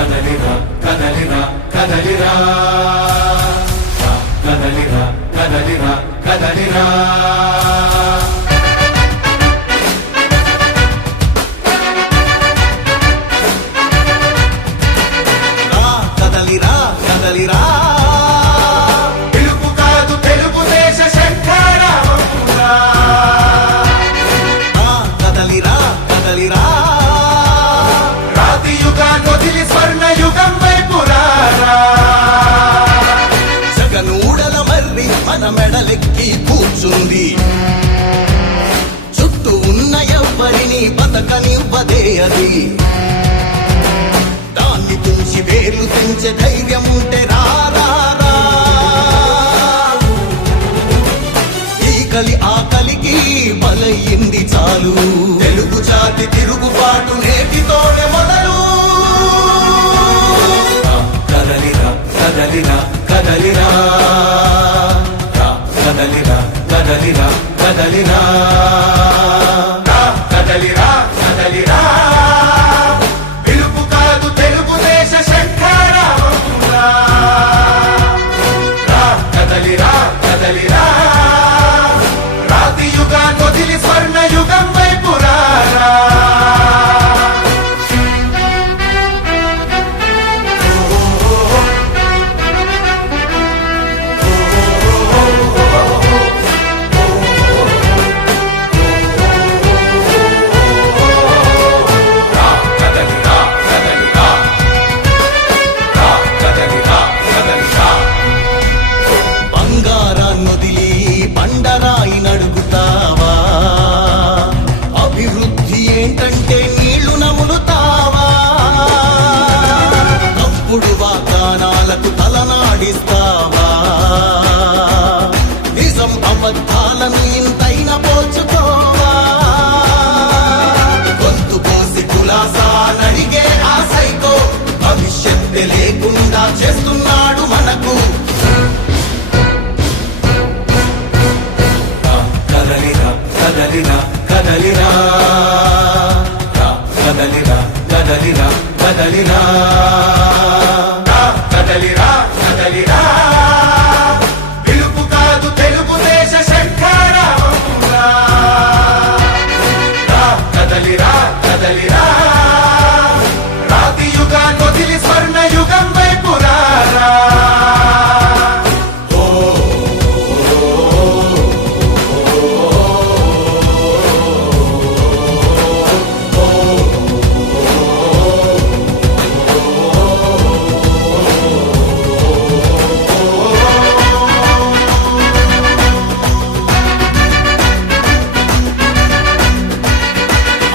కదలిరా కదలిరా కదలిరా కదలిరా కదలిరా కదలిరా కదలిరా కదలిరా పిలుపు కాదు తెలుగుదేశ శంఖారావమురా కదలిరా కదలిరా రాతి యుగాన్ని వదిలి స్వర్ణ యుగం వైపు రారా జగనూడల మర్రి మన మెడలెక్కి కూర్చుంది చుట్టూ ఉన్న ఎవ్వరిని బతకనివ్వదే అది దాన్ని తుంచి వేర్లు తెంచే ధైర్యం ఉంటే రారా ఈకలి ఆకలికి బలయింది చాలు తెలుగు జాతి తిరుగుబాటు నేటితోనే మొదలు కదలిరా కదలిరా కదలిరా కదలిరా కదలిరా కదలిరా కదలిరా కదలిరా పిలుపు కాదు తెలుగుదేశ శంఖారావమురా కదలిరా కదలిరా రాతి యుగాన్ని వదిలి స్వర్ణ యుగం వైపు రారా బంగారాన్నొదిలి బండరాయి నడుగుతావా అభివృద్ధి ఏంటంటే నీళ్లు నములుతావా తప్పుడు వాగ్దానాలకు తలనాడిస్తావా నిజం అబద్ధాలను ఇంతైనా పోల్చుకోవా గొంతు కోసి కులాసా నడిగే ఆ సైకో భవిష్యత్తు లేకుండా చేస్తున్నాడు మనకు కదలిరా కదలిరా కదలిరా కదలిరా కదలిరా కదలిరా కదలిరా కదలిరా పిలుపు కాదు తెలుగుదేశ శంఖారావమురా కదలిరా కదలిరా రాతి యుగాన్ని వదిలి స్వర్ణ యుగం వైపు రారా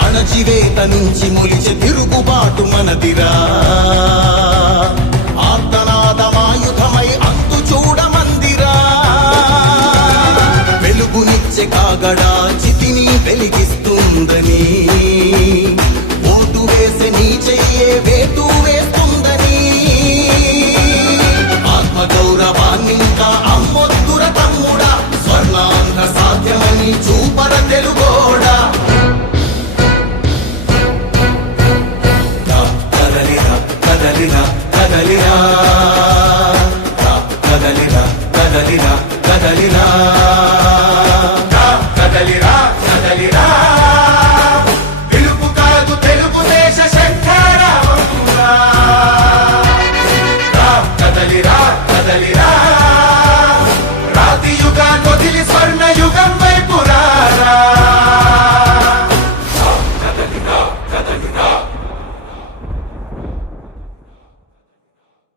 అణచివేత నుంచి మొలిచే తిరుగుబాటు మనదిరా ఆర్తనాదమాయుధమై అంతు చూడమందిరా వెలుగునిచ్చే కాగడా చితిని వెలిగిస్తుందని ఓటు వేసే నీ చెయ్యే వేటు వేస్తుందని ఆత్మగౌరవాన్నింకా అమ్మొద్దుర తమ్ముడా స్వర్ణాంధ్ర సాధ్యమని చూపర తెలుగోడా కదలిరా కదలిరా కదలిరా కదలిరా కదలిరా కదలిరా కదలిరా పిలుపు కాదు తెలుగుదేశ శంఖారావమురా కదలిరా కదలిరా రాతి యుగాన్ని వదిలి